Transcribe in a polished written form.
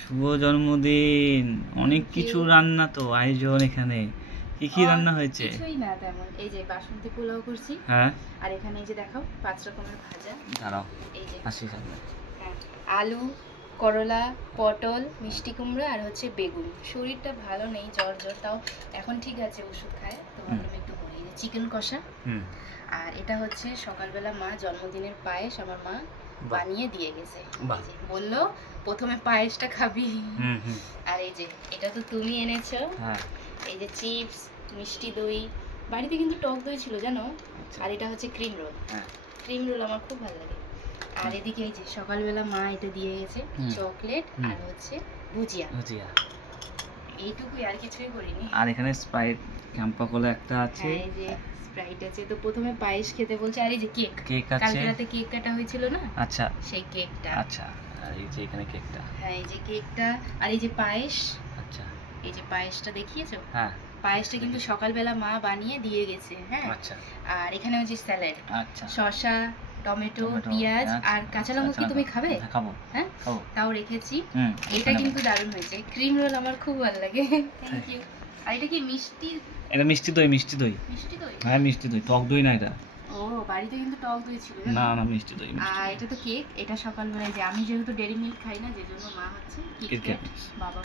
শুভ জন্মদিন। অনেক Thank কিছু you. রান্না তো আয়োজন এখানে। কি কি রান্না হয়েছে? কিছুই না তেমন। এই যে বাসন্তী পোলাও করছি। হ্যাঁ, আর এখানে এই যে দেখাও ৫ রকমের ভাজা। দাঁড়াও এই যে আসি সামনে। হ্যাঁ, আলু, করলা, পটল, মিষ্টি কুমড়া আর হচ্ছে বেগুন। শরীরটা ভালো নেই, জ্বর জ্বর, তাও এখন ঠিক আছে, ওষুধ খায়। তো ভাবলাম একটু করি। এই যে চিকেন কষা। হুম, আর এটা হচ্ছে সকালবেলা মা জন্মদিনের পায়েস আমার মা বাহ। বানিয়ে দিয়ে গেছে। বাহ। এই যে বললো প্রথমে পায়েসটা খাবি। হুম হুম, আর এই যে এটা তো তুমি এনেছো। হ্যাঁ, এই যে চিপস, মিষ্টি দই, বাড়িতে কিন্তু টক দই ছিল জানো। আচ্ছা, আর এটা হচ্ছে ক্রিম রোল। হ্যাঁ, ক্রিম রোল আমার খুব ভালো লাগে। আর এদিকে এই যে সকালবেলা মা এটা দিয়ে গেছে চকলেট আর হচ্ছে ভুজিয়া। ভুজিয়া। এইটুকুই, আর কিছুই করিনি। আর এখানে স্প্রাইট ক্যাম্পা কোলা একটা আছে। হ্যাঁ, এই যে স্প্রাইট আছে। তো প্রথমে পায়েস খেতে বলছে। আর এই যে কেক, কেক আছে। কালকে রাতে কেক কাটা হয়েছিল না, আচ্ছা সেই কেকটা। আচ্ছা, আর এই যে এখানে কেকটা। হ্যাঁ, এই যে কেকটা আর এই যে পায়েস। আচ্ছা, এই যে পায়েসটা দেখিয়েছো, হ্যাঁ, পায়েসটা কিন্তু সকালবেলা মা বানিয়ে দিয়ে গেছে। হ্যাঁ, আচ্ছা আর এখানে হচ্ছে স্যালাড, আচ্ছা, শসা, টমেটো, টমেটো, পেঁয়াজ পেঁয়াজ, আর কাঁচা লঙ্কা। কি তুমি খাবে? হ্যাঁ, খাবো হ্যাঁ, খাবো। তাও রেখেছি। হুম, এটা এখানে কিন্তু দারুণ হয়েছে। ক্রিম রোল আমার খুব ভালো লাগে। Thank you. আর এটা কি মিষ্টি? এটা মিষ্টি দই, মিষ্টি দই। মিষ্টি দই? হ্যাঁ মিষ্টি দই, টক দই না এটা। ও, বাড়িতে কিন্তু টক দই ছিল জানো? না না, মিষ্টি দই, মিষ্টি আর দই। এটা তো কেক। এটা সকালবেলায় যে আমি যেহেতু ডেরি মিল্ক খাই না, যে জন্য মা হচ্ছে কিটক্যাট কিটক্যাট। বাবা